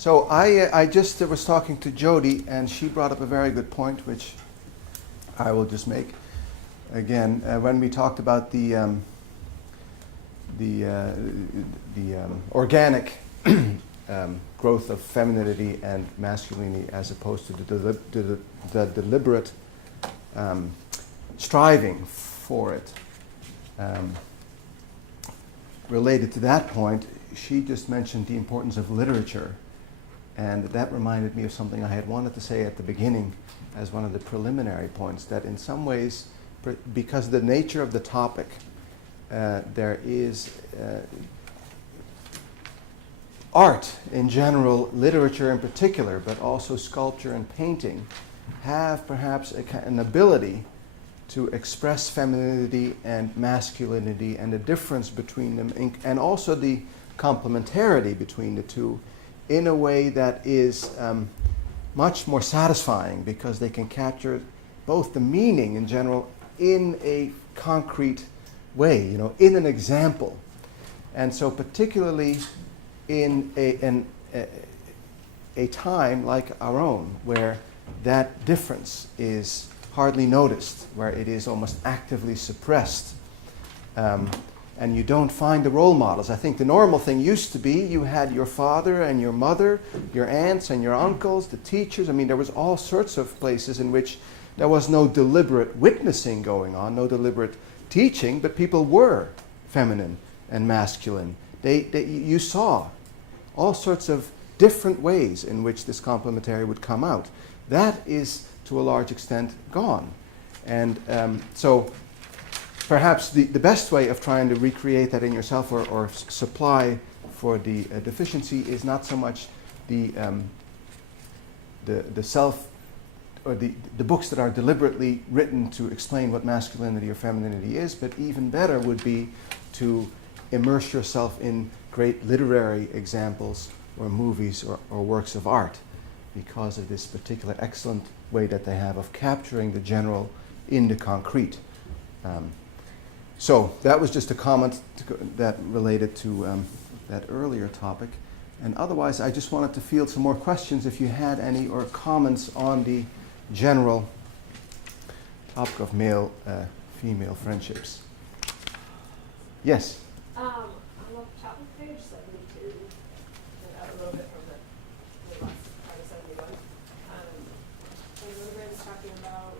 So I just was talking to Jody, and she brought up a very good point, which I will just make again. When we talked about the organic growth of femininity and masculinity, as opposed to the deliberate striving for it. Related to that point, she just mentioned the importance of literature. And that reminded me of something I had wanted to say at the beginning as one of the preliminary points, that in some ways, because of the nature of the topic, there is art in general, literature in particular, but also sculpture and painting, have perhaps an ability to express femininity and masculinity and the difference between them, and also the complementarity between the two, in a way that is much more satisfying, because they can capture both the meaning in general in a concrete way, in an example. And so particularly in a time like our own, where that difference is hardly noticed, where it is almost actively suppressed, and you don't find the role models. I think the normal thing used to be you had your father and your mother, your aunts and your uncles, the teachers. I mean, there was all sorts of places in which there was no deliberate witnessing going on, no deliberate teaching, but people were feminine and masculine. You saw all sorts of different ways in which this complementary would come out. That is, to a large extent, gone. And so perhaps the best way of trying to recreate that in yourself, or supply for the deficiency, is not so much the self, or the books that are deliberately written to explain what masculinity or femininity is, but even better would be to immerse yourself in great literary examples or movies or works of art, because of this particular excellent way that they have of capturing the general in the concrete. So that was just a comment that related to that earlier topic. And otherwise, I just wanted to field some more questions if you had any, or comments on the general topic of male-female friendships. Yes? On the top of page 72, and out a little bit from the last part of 71, when Hildebrand's talking about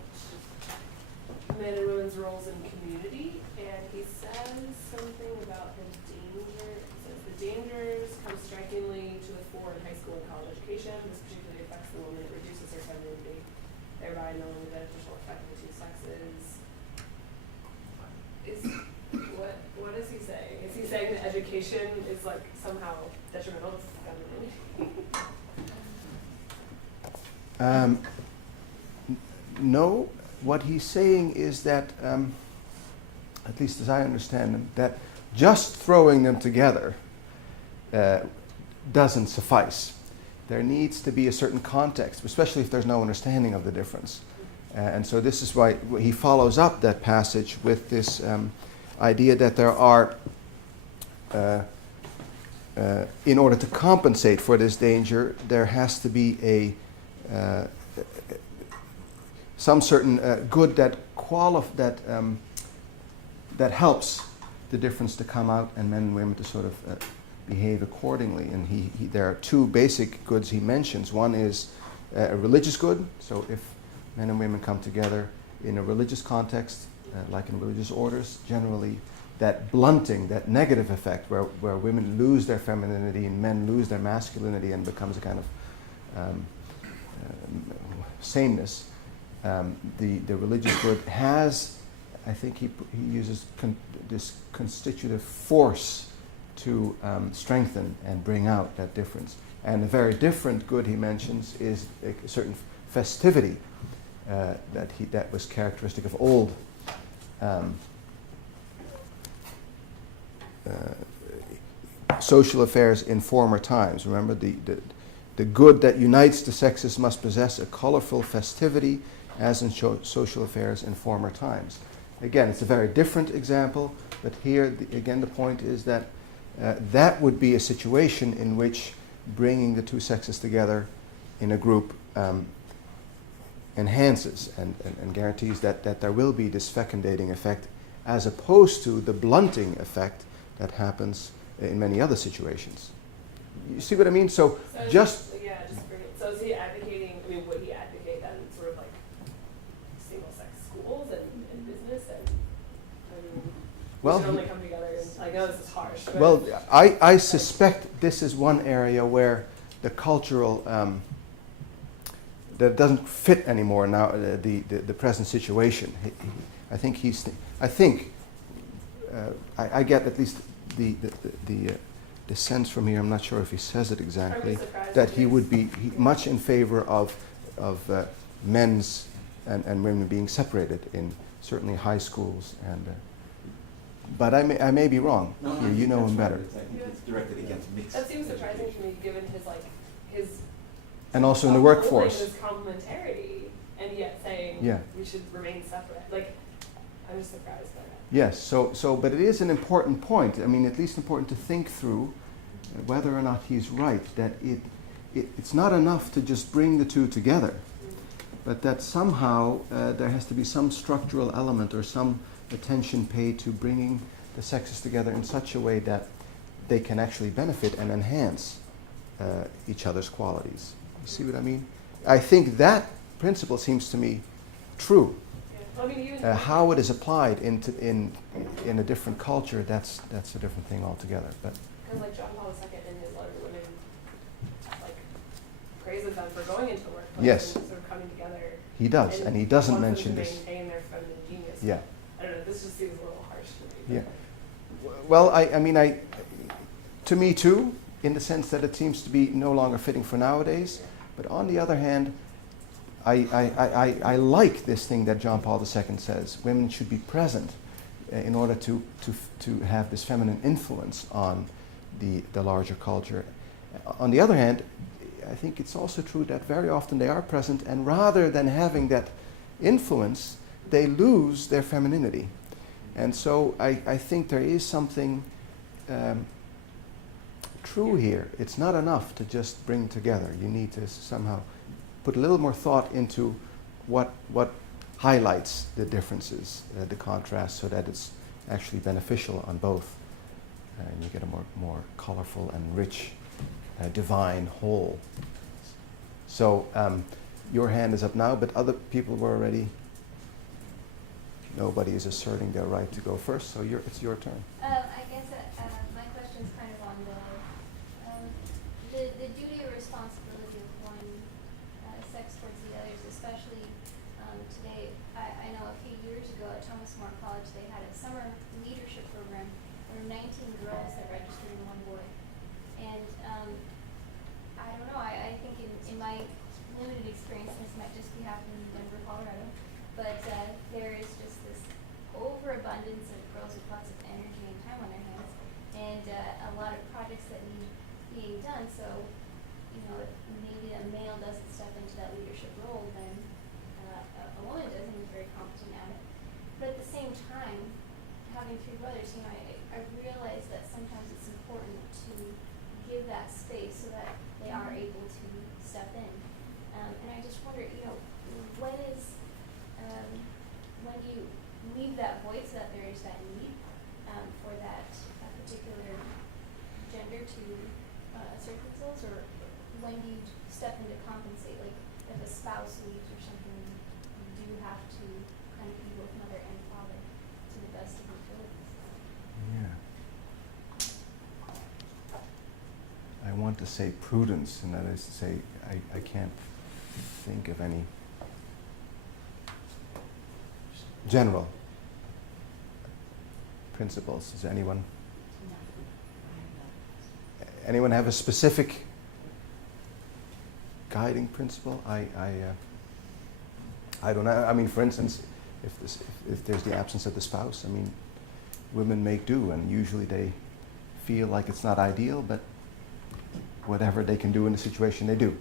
men and women's roles in community, and he says something about the danger. He says the dangers come strikingly to the fore in high school and college education. This particularly affects the woman. It reduces her femininity, thereby knowing the beneficial effect of the two sexes. What is he saying? Is he saying that education is like somehow detrimental to femininity? No. What he's saying is that, at least as I understand him, that just throwing them together doesn't suffice. There needs to be a certain context, especially if there's no understanding of the difference. And so this is why he follows up that passage with this idea that there are, in order to compensate for this danger, there has to be some certain good that helps the difference to come out, and men and women to sort of behave accordingly. And there are two basic goods he mentions. One is a religious good. So if men and women come together in a religious context, like in religious orders, generally that blunting, that negative effect where women lose their femininity and men lose their masculinity and becomes a kind of sameness. The religious good has, I think he uses this constitutive force to strengthen and bring out that difference. And a very different good he mentions is a certain festivity that was characteristic of old social affairs in former times. Remember, the good that unites the sexes must possess a colorful festivity, as in social affairs in former times. Again, it's a very different example, but here, again, the point is that that would be a situation in which bringing the two sexes together in a group enhances and guarantees that there will be this fecundating effect, as opposed to the blunting effect that happens in many other situations. You see what I mean? So just bring it. So is he advocating? I mean, would he advocate then sort of like single-sex schools and business and? I mean, well, we should only come together. And I know this is harsh. But well, I suspect this is one area where the cultural that doesn't fit anymore now. The present situation. I think I get at least the sense from here. I'm not sure if he says it exactly, that he would be much in favor of men's and women being separated in certainly high schools and. But I may be wrong. No, you know him better. It's directed against mixed. that seems surprising to me, given his. And also in the workforce. His complementarity, and yet saying we should remain separate. Like, I'm just surprised by that. Yes. So, but it is an important point. I mean, at least important to think through whether or not he's right. That it's not enough to just bring the two together, but that somehow there has to be some structural element or some attention paid to bringing the sexes together in such a way that they can actually benefit and enhance each other's qualities. You see what I mean? I think that principle seems to me true. Yeah. Well, I mean, how it is applied in a different culture, that's a different thing altogether. But because like John Paul II in his letter to women, like praises them for going into the workplace yes, and sort of coming together. He does, and he doesn't wants mention them to this. maintain their feminine genius. Yeah. I don't know. This just seems a little harsh to me. Yeah. Well, I mean, to me too, in the sense that it seems to be no longer fitting for nowadays. But on the other hand, I like this thing that John Paul II says. Women should be present in order to have this feminine influence on the larger culture. On the other hand, I think it's also true that very often they are present, and rather than having that influence, they lose their femininity. And so I think there is something true here. It's not enough to just bring together. You need to somehow put a little more thought into what highlights the differences, the contrast, so that it's actually beneficial on both. And you get a more colorful and rich, divine whole. So your hand is up now, but other people were already. Nobody is asserting their right to go first, so it's your turn. I guess my question is kind of on the duty or responsibility of one sex towards the others, especially today. I know a few years ago at Thomas More College they had a summer leadership program. There were 19 girls that registered and 1 boy. And I don't know, I think in my limited experience, this might just be happening in Denver, Colorado, but there is just this overabundance of girls with lots of energy and time on their hands, and a lot of projects that need being done. So, you know, if maybe a male doesn't step into that leadership role, then a woman does, and is very competent at it. But at the same time, having 3 brothers, you know, I realize that sometimes it's important to give that space so that they are able to step in. And I just wonder, you know, when do you leave that void so that there is that need for that particular gender to assert themselves, or when do you step in to compensate? Like if a spouse leaves or something, you do have to kind of be both mother and father to the best of your abilities. Yeah. I want to say prudence, and that is to say I can't think of any general principles. Does anyone have a specific guiding principle? I don't know. I mean, for instance, if there's the absence of the spouse, I mean, women make do, and usually they feel like it's not ideal, but whatever they can do in the situation, they do,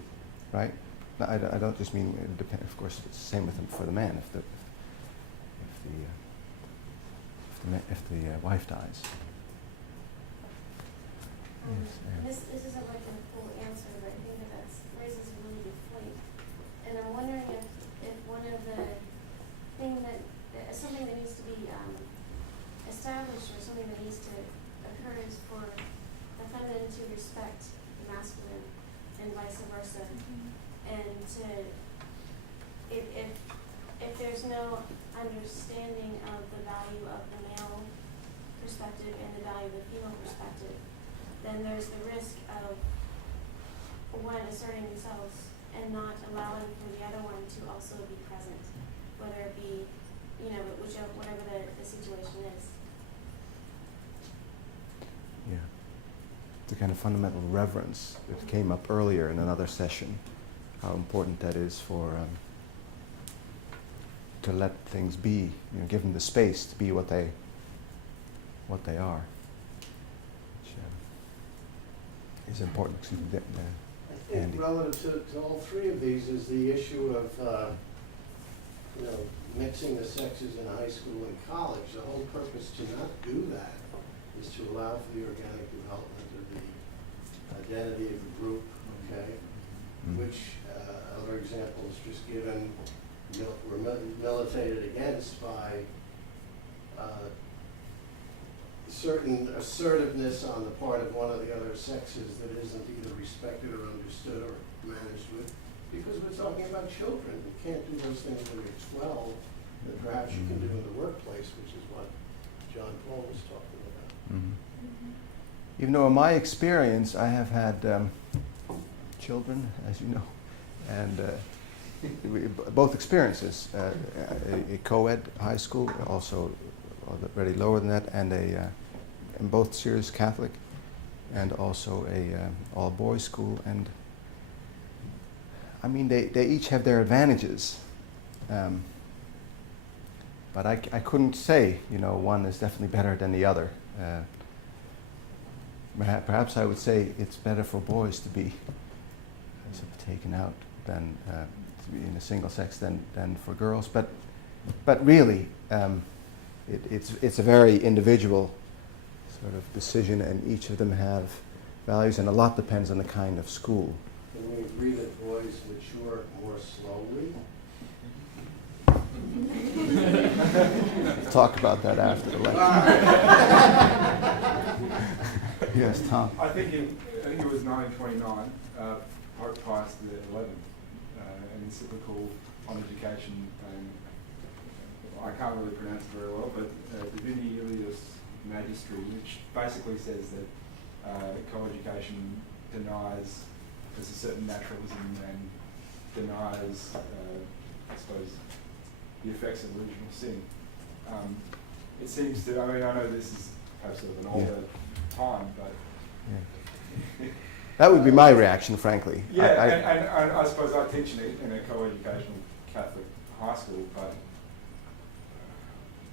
right? Now, I don't just mean it depends. Of course, it's the same with them for the man. If the wife dies. Yes, yeah. This isn't like a full answer, but I think that raises a really good point. And I'm wondering if one of the something that needs to be established, or something that needs to occur, is for the feminine to respect the masculine and vice versa. And if there's no understanding of the value of the male perspective and the value of the female perspective, then there's the risk of one asserting themselves and not allowing for the other one to also be present, whether it be, whatever the situation is. Yeah. The kind of fundamental reverence that came up earlier in another session, how important that is for to let things be, give them the space to be what they are. Which is important. Excuse me, I think Andy. relative to all three of these is the issue of mixing the sexes in high school and college. The whole purpose to not do that is to allow for the organic development of the identity of the group, okay? Which other examples just given were militated against by certain assertiveness on the part of one of the other sexes that isn't either respected or understood or managed with, because we're talking about children. You can't do those things when you're 12 that perhaps you can do in the workplace, which is what John Paul was talking about. Even though in my experience I have had children, as you know, and both experiences, a co-ed high school, also already lower than that, and and both serious Catholic, and also a all-boys school, and I mean they each have their advantages, but I couldn't say one is definitely better than the other. Perhaps I would say it's better for boys to be sort of taken out than to be in a single sex than for girls, but really it's a very individual sort of decision, and each of them have values, and a lot depends on the kind of school. Can we agree that boys mature more slowly? Talk about that after the lecture. Yes, Tom. I think it was 1929, Pope Pius XI, an encyclical on education, and I can't really pronounce it very well, but Divini Ilius Magistri, which basically says that co-education denies, there's a certain naturalism and denies, I suppose, the effects of original sin. It seems to, I mean, I know this is perhaps sort of an older time, but... Yeah. That would be my reaction, frankly. Yeah, and I suppose I teach in a co-educational Catholic high school, but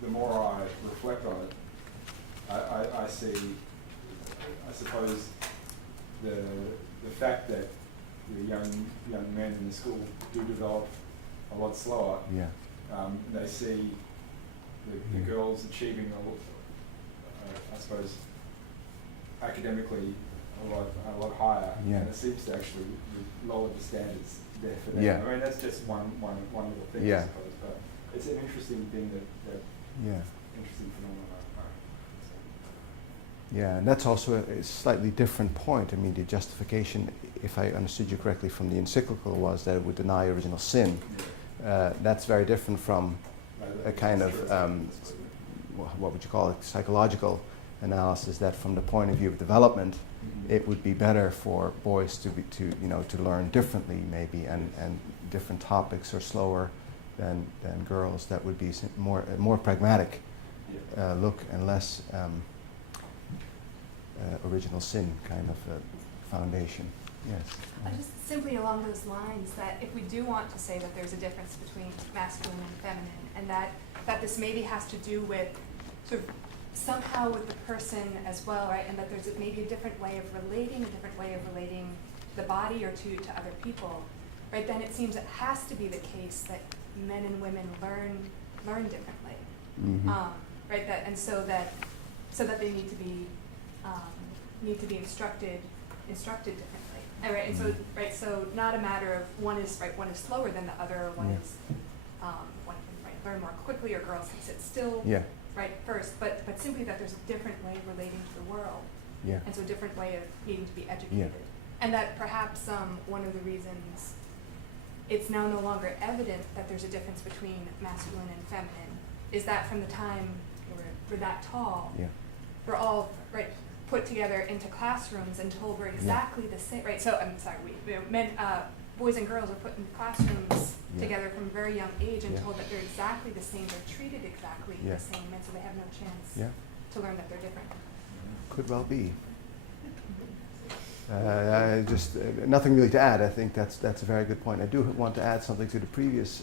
the more I reflect on it, I see, I suppose, the fact that the young men in the school do develop a lot slower. Yeah. They see the girls achieving I suppose, academically a lot higher, Yeah. and it seems to actually lower the standards there for them. Yeah. I mean, that's just one little thing, Yeah. I suppose, but it's an interesting thing that Yeah. interesting phenomenon. Yeah, and that's also a slightly different point. I mean, the justification, if I understood you correctly from the encyclical, was that it would deny original sin. That's very different from a kind of, what would you call it, psychological analysis, that from the point of view of development, it would be better for boys to learn differently maybe, and different topics are slower than girls. That would be more pragmatic look, and less original sin kind of foundation. Yes. Just simply along those lines, that if we do want to say that there's a difference between masculine and feminine, and that this maybe has to do with sort of somehow with the person as well, right? And that there's maybe a different way of relating the body or to other people, right? Then it seems it has to be the case that men and women learn differently, Mm-hmm. right? So that they need to be need to be instructed differently. All right, and so so not a matter of one is slower than the other, one Yeah. is one can learn more quickly, or girls can sit still Yeah, first, but simply that there's a different way of relating to the world, yeah, and so a different way of needing to be educated. And that perhaps one of the reasons it's now no longer evident that there's a difference between masculine and feminine is that from the time we're that tall, yeah, we're all put together into classrooms and told we're exactly the same. So I'm sorry, boys and girls are put in classrooms Yeah. together from a very young age and Yeah. told that they're exactly the same. They're treated exactly Yeah. the same, and so they have no chance yeah. to learn that they're different. Could well be. Just nothing really to add. I think that's a very good point. I do want to add something to the previous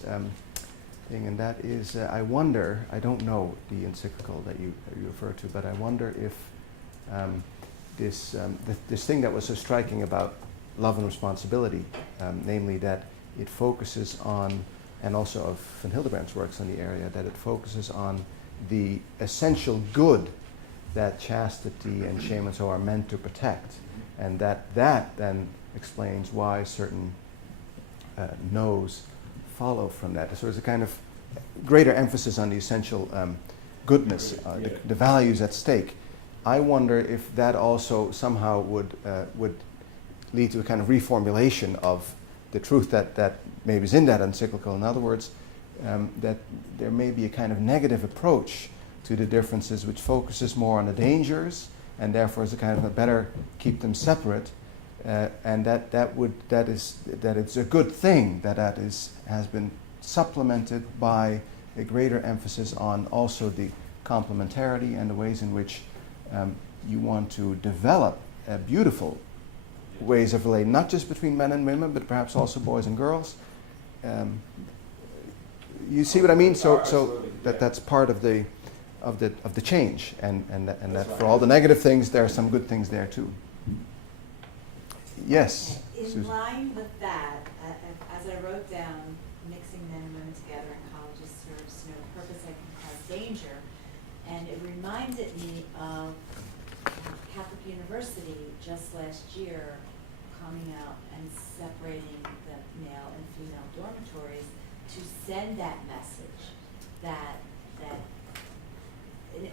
thing, and that is, I wonder. I don't know the encyclical that you refer to, but I wonder if this thing that was so striking about love and responsibility, namely that it focuses on, and also of Van Hildebrand's works on the area, that it focuses on the essential good that chastity and shame and so are meant to protect, and that then explains why certain no's follow from that. So there's a kind of greater emphasis on the essential goodness, the values at stake. I wonder if that also somehow would lead to a kind of reformulation of the truth that maybe is in that encyclical. In other words, that there may be a kind of negative approach to the differences which focuses more on the dangers and therefore is a kind of a better keep them separate, and that it's a good thing that has been supplemented by a greater emphasis on also the complementarity and the ways in which you want to develop beautiful ways of relating, not just between men and women, but perhaps also boys and girls. You see what I mean? So that's part of the change, and that for all the negative things, there are some good things there too. Yes. In Susan. line with that, as I wrote down, mixing men and women together in colleges serves no purpose that can cause danger, and it reminded me of Catholic University just last year coming out and separating the male and female dormitories to send that message that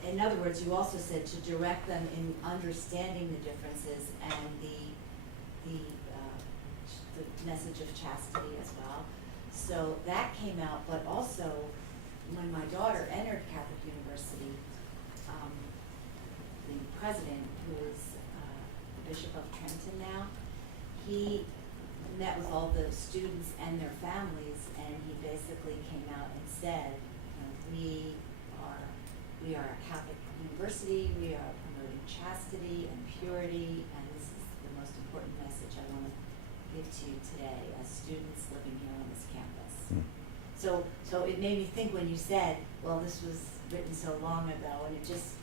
in other words, you also said to direct them in understanding the differences and the message of chastity as well. So that came out, but also when my daughter entered Catholic University, the president, who is the Bishop of Trenton now, he met with all the students and their families, and he basically came out and said, we are a Catholic university, we are promoting chastity and purity, and this is the most important message I want to give to you today as students living here on this campus. So it made me think when you said, well, this was written so long ago, and it just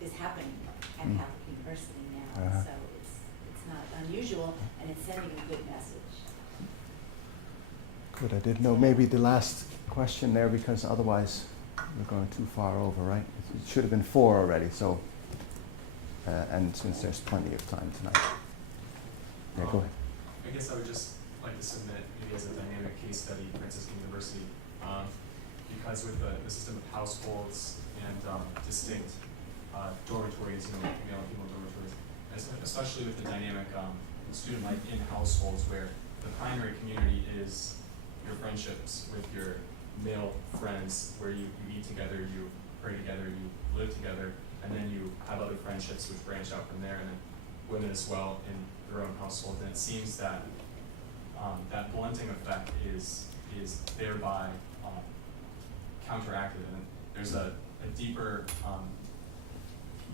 is happening at Catholic University now, so it's not unusual, and it's sending a good message. Good. I didn't know. Maybe the last question there, because otherwise we're going too far over, right? It should have been 4 already. So, and since there's plenty of time tonight, yeah, go ahead. I guess I would just like to submit maybe as a dynamic case study, Franciscan University, because with the system of households and distinct dormitories, male and female dormitories, especially with the dynamic student life in households where the primary community is your friendships with your male friends, where you eat together, you pray together, you live together, and then you have other friendships which branch out from there, and then women as well in their own household. And it seems that that blunting effect is thereby counteracted, and there's a deeper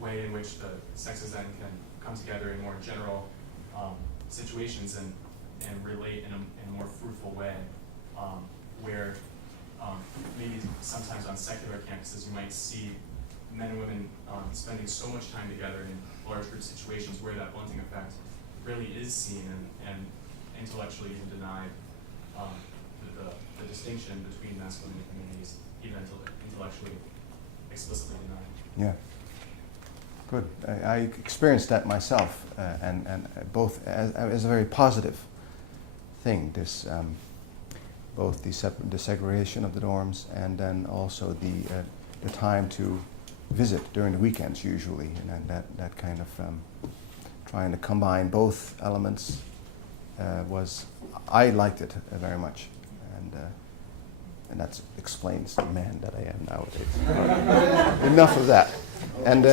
way in which the sexes then can come together in more general situations and relate in a more fruitful way, where maybe sometimes on secular campuses you might see men and women spending so much time together in large group situations where that blunting effect really is seen and intellectually even denied, the distinction between masculine and feminine is even intellectually explicitly denied. Yeah. Good. I experienced that myself, and both as a very positive thing. This both the segregation of the dorms, and then also the time to visit during the weekends usually, and that kind of trying to combine both elements I liked it very much, and that explains the man that I am nowadays. Enough of that. And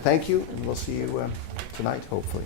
thank you, and we'll see you tonight, hopefully.